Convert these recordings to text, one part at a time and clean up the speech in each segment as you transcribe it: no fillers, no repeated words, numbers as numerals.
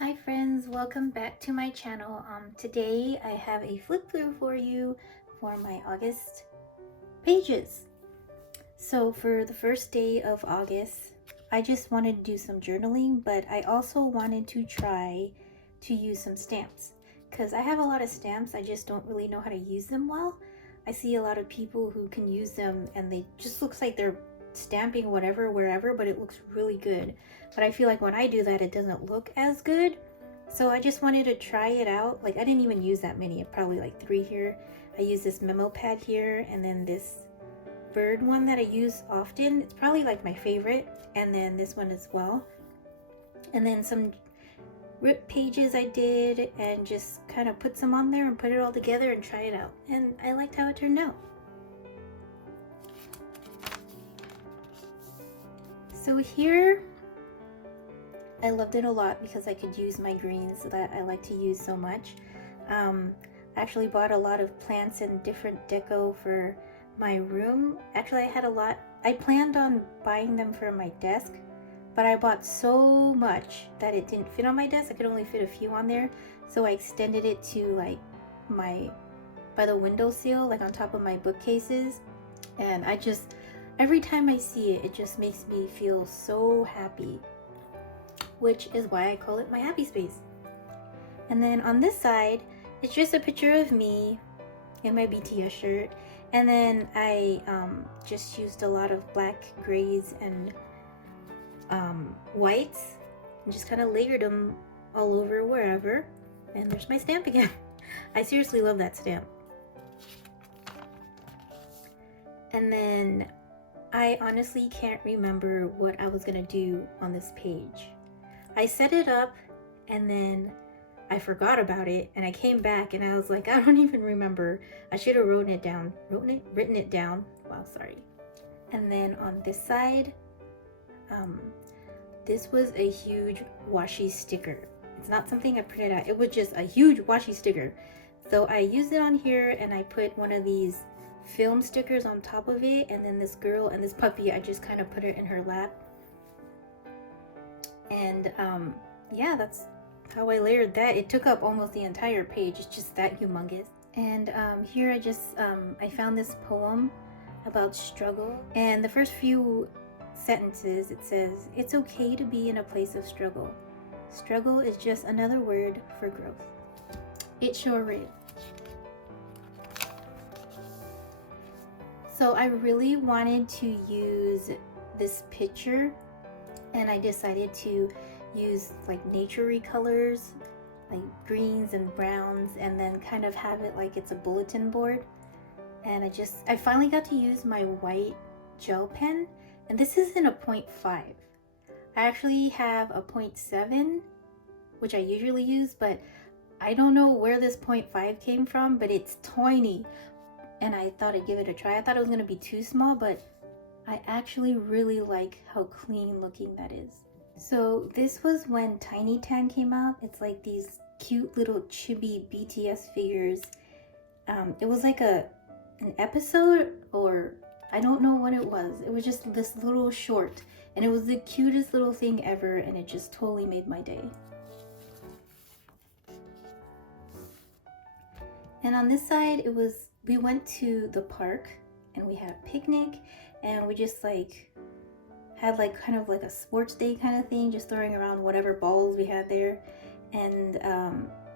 Hi friends, welcome back to my channel. Today I have a flip through for you for my August pages. So for the first day of August, I just wanted to do some journaling, but I also wanted to try to use some stamps because I have a lot of stamps. I just don't really know how to use them well. I see a lot of people who can use them and they just looks like they're stamping whatever wherever, but it looks really good. But I feel like when I do that, it doesn't look as good. So I just wanted to try it out. Like I didn't even use that many, probably like 3 here. I use this memo pad here and then this bird one that I use often. It's probably like my favorite, and then this one as well. And then some rip pages I did and just kind of put some on there and put it all together and try it out. And I liked how it turned out. So here, I loved it a lot because I could use my greens that I like to use so much. I actually bought a lot of plants and different deco for my room. Actually, I had a lot. I planned on buying them for my desk, but I bought so much that it didn't fit on my desk. I could only fit a few on there, so I extended it to like by the windowsill, like on top of my bookcases. And every time I see it, it just makes me feel so happy, which is why I call it my happy space. And then on this side, it's just a picture of me in my BTS shirt. And then I just used a lot of black, grays, and whites, and just kind of layered them all over wherever. And there's my stamp again. I seriously love that stamp. And then I honestly can't remember what I was gonna do on this page. I set it up and then I forgot about it, and I came back and I was like, I don't even remember. I should have written it down. Wow, sorry. And then on this side, this was a huge washi sticker. It's not something I printed out. It was just a huge washi sticker. So I used it on here and I put one of these film stickers on top of it, and then this girl and this puppy, I just kind of put it in her lap. And yeah, that's how I layered that. It took up almost the entire page. It's just that humongous. And here I found this poem about struggle, and the first few sentences it says, "It's okay to be in a place of struggle. Struggle is just another word for growth." It sure is. So I really wanted to use this picture, and I decided to use like naturey colors, like greens and browns, and then kind of have it like it's a bulletin board. And I finally got to use my white gel pen, and this is in a 0.5. I actually have a 0.7, which I usually use, but I don't know where this 0.5 came from, but it's tiny. And I thought I'd give it a try. I thought it was gonna be too small, but I actually really like how clean looking that is. So this was when Tiny Tan came out. It's like these cute little chibi BTS figures. It was like an episode, or I don't know what it was. It was just this little short, and it was the cutest little thing ever, and it just totally made my day. And on this side, we went to the park and we had a picnic, and we just like had like kind of like a sports day kind of thing, just throwing around whatever balls we had there. And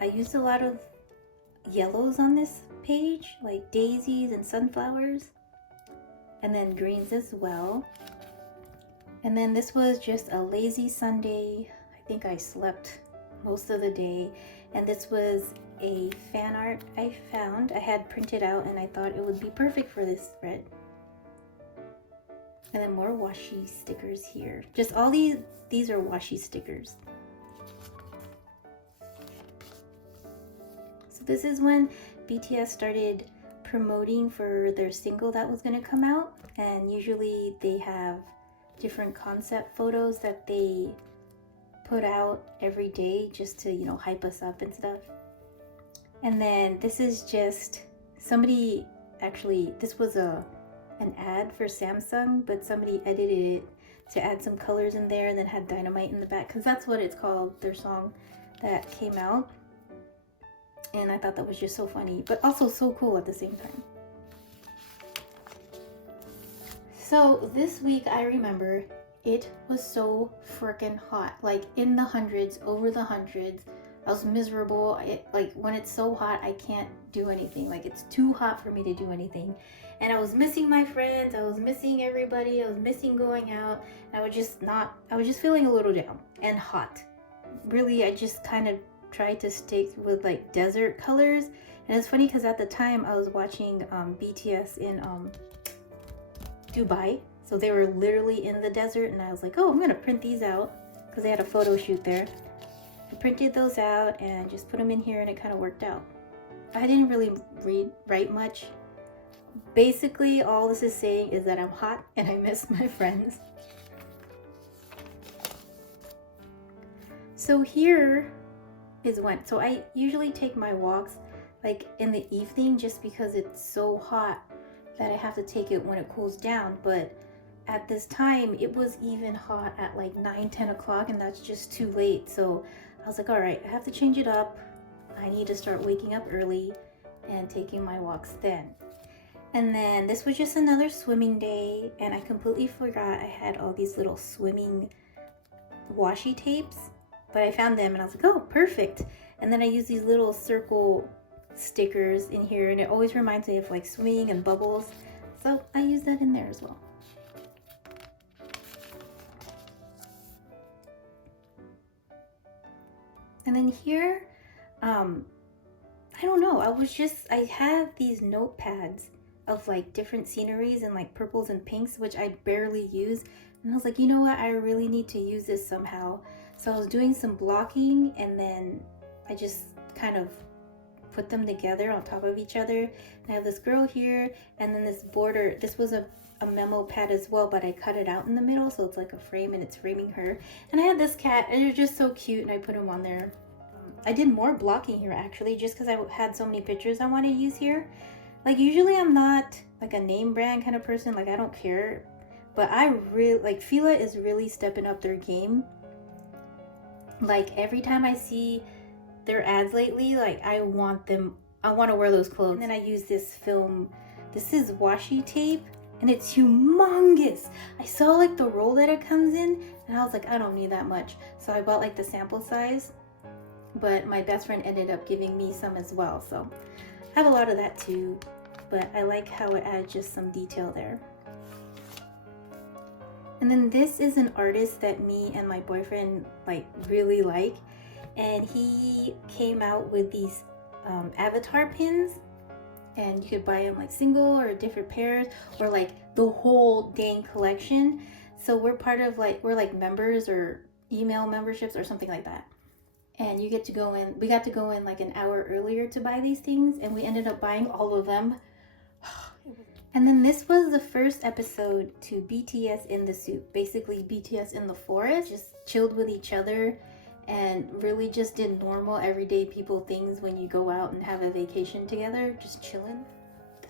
I used a lot of yellows on this page, like daisies and sunflowers, and then greens as well. And then this was just a lazy Sunday. I think I slept most of the day, and this was a fan art I found. I had printed out and I thought it would be perfect for this spread. And then more washi stickers here. Just all these are washi stickers. So this is when BTS started promoting for their single that was going to come out, and usually they have different concept photos that they put out every day just to, you know, hype us up and stuff. And then this is just somebody, actually this was an ad for Samsung, but somebody edited it to add some colors in there and then had dynamite in the back, because that's what it's called, their song. that came out. And I thought that was just so funny, but also so cool at the same time. So this week I remember it was so freaking hot, like in the hundreds, over the hundreds. I was miserable. Like when it's so hot, I can't do anything. Like it's too hot for me to do anything. And I was missing my friends. I was missing everybody. I was missing going out. I was just feeling a little down and hot. Really, I just kind of tried to stick with like desert colors. And it's funny because at the time I was watching BTS in Dubai. So they were literally in the desert, and I was like, oh, I'm gonna print these out because they had a photo shoot there. I printed those out and just put them in here, and it kind of worked out. I didn't really write much. Basically, all this is saying is that I'm hot and I miss my friends. So here is when, so I usually take my walks like in the evening just because it's so hot that I have to take it when it cools down. But at this time, it was even hot at like 9-10 o'clock, and that's just too late. So I was like, all right, I have to change it up. I need to start waking up early and taking my walks then. And then this was just another swimming day, and I completely forgot I had all these little swimming washi tapes, but I found them and I was like, oh, perfect. And then I used these little circle stickers in here, and it always reminds me of like swimming and bubbles. So I use that in there as well. And then here, I don't know, I have these notepads of like different sceneries and like purples and pinks, which I barely use. And I was like, you know what, I really need to use this somehow. So I was doing some blocking, and then I just kind of put them together on top of each other. And I have this girl here, and then this border. This was a memo pad as well, but I cut it out in the middle, so it's like a frame and it's framing her. And I had this cat, and they're just so cute, and I put him on there. I did more blocking here actually, just because I had so many pictures I want to use here. Like usually I'm not like a name brand kind of person, like I don't care, but I really like Fila is really stepping up their game. Like every time I see their ads lately, like I want to wear those clothes. And then I use this film. This is washi tape, and it's humongous. I saw like the roll that it comes in, and I was like, I don't need that much. So I bought like the sample size, but my best friend ended up giving me some as well. So I have a lot of that too, but I like how it adds just some detail there. And then this is an artist that me and my boyfriend like really like, and he came out with these avatar pins, and you could buy them like single or different pairs or like the whole dang collection. So we're part of we're like members or email memberships or something like that, and you get to go in. We got to go in like an hour earlier to buy these things, and we ended up buying all of them. And then this was the first episode to BTS in the soup, basically BTS in the forest, just chilled with each other and really just did normal everyday people things when you go out and have a vacation together, just chilling.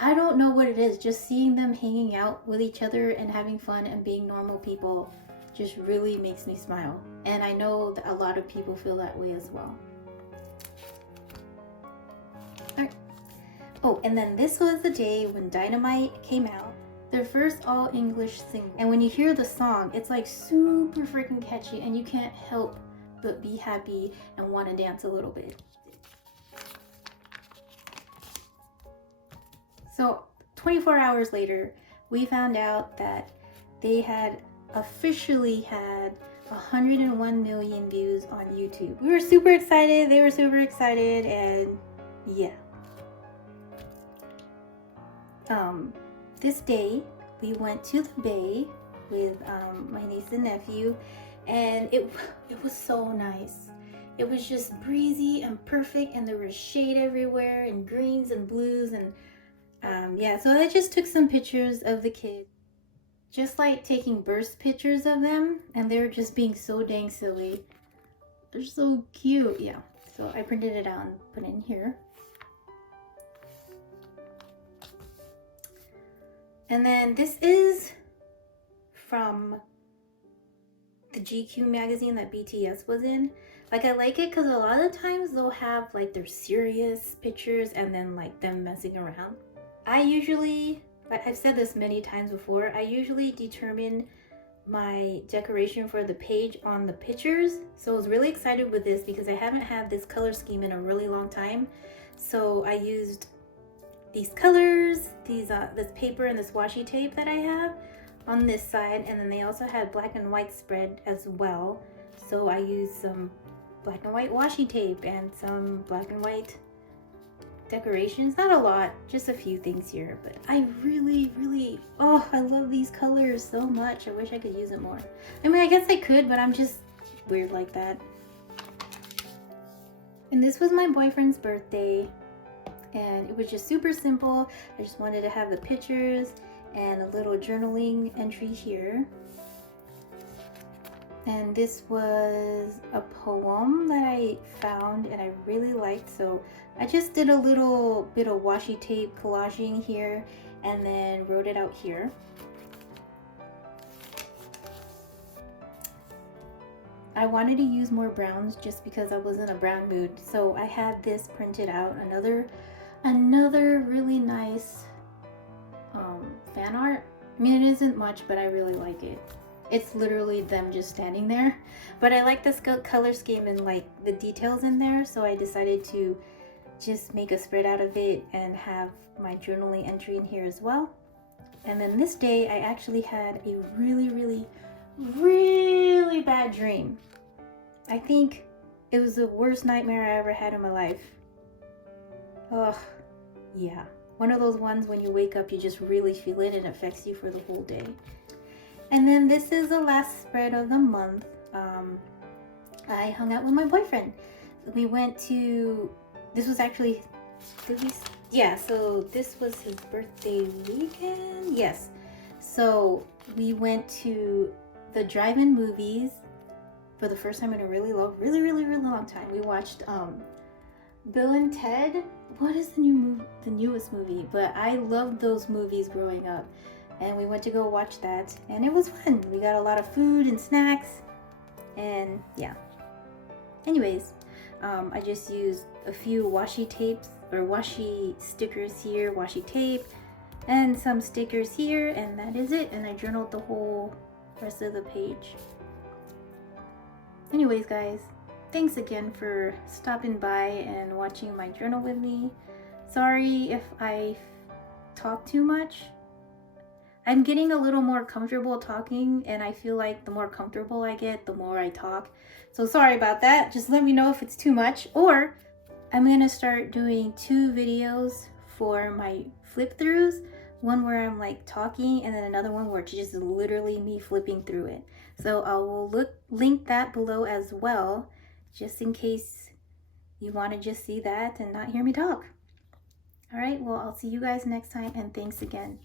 I don't know what it is, just seeing them hanging out with each other and having fun and being normal people just really makes me smile. And I know that a lot of people feel that way as well. All right. Oh, and then this was the day when Dynamite came out, their first all-English single. And when you hear the song, it's like super freaking catchy, and you can't help but be happy and want to dance a little bit. So 24 hours later, we found out that they had officially had 101 million views on YouTube. We were super excited, they were super excited, and yeah. This day we went to the bay with my niece and nephew, and it was so nice. It was just breezy and perfect, and there was shade everywhere and greens and blues, and yeah, so I just took some pictures of the kids, just like taking burst pictures of them, and they were just being so dang silly. They're so cute. Yeah, so I printed it out and put it in here. And then this is from the GQ magazine that BTS was in. Like, I like it because a lot of times they'll have like their serious pictures and then like them messing around. I usually, like I've said this many times before, I usually determine my decoration for the page on the pictures. So I was really excited with this because I haven't had this color scheme in a really long time. So I used these colors, this paper and this washi tape that I have on this side, and then they also had black and white spread as well. So I used some black and white washi tape and some black and white decorations. Not a lot, just a few things here, but I really, oh, I love these colors so much. I wish I could use it more. I mean, I guess I could, but I'm just weird like that. And this was my boyfriend's birthday, and it was just super simple. I just wanted to have the pictures and a little journaling entry here. And this was a poem that I found and I really liked, so I just did a little bit of washi tape collaging here and then wrote it out here. I wanted to use more browns just because I was in a brown mood, so I had this printed out, another really nice fan art. I mean, it isn't much, but I really like it. It's literally them just standing there, but I like this color scheme and like the details in there, so I decided to just make a spread out of it and have my journaling entry in here as well. And then this day I actually had a really bad dream. I think it was the worst nightmare I ever had in my life. Ugh, yeah. One of those ones when you wake up you just really feel it and it affects you for the whole day. And then this is the last spread of the month. I hung out with my boyfriend. We went to, this was actually, so this was his birthday weekend? Yes. So we went to the drive-in movies for the first time in a really long time. We watched Bill and Ted. What is the newest movie? But I loved those movies growing up. And we went to go watch that, and it was fun. We got a lot of food and snacks, and yeah. Anyways, I just used a few washi tapes, or washi stickers here, washi tape, and some stickers here, and that is it. And I journaled the whole rest of the page. Anyways, guys, thanks again for stopping by and watching my journal with me. Sorry if I talk too much. I'm getting a little more comfortable talking, and I feel like the more comfortable I get, the more I talk. So sorry about that. Just let me know if it's too much, or I'm gonna start doing 2 videos for my flip throughs. One where I'm like talking, and then another one where it's just literally me flipping through it. So I will link that below as well, just in case you want to just see that and not hear me talk. All right, well, I'll see you guys next time, and thanks again.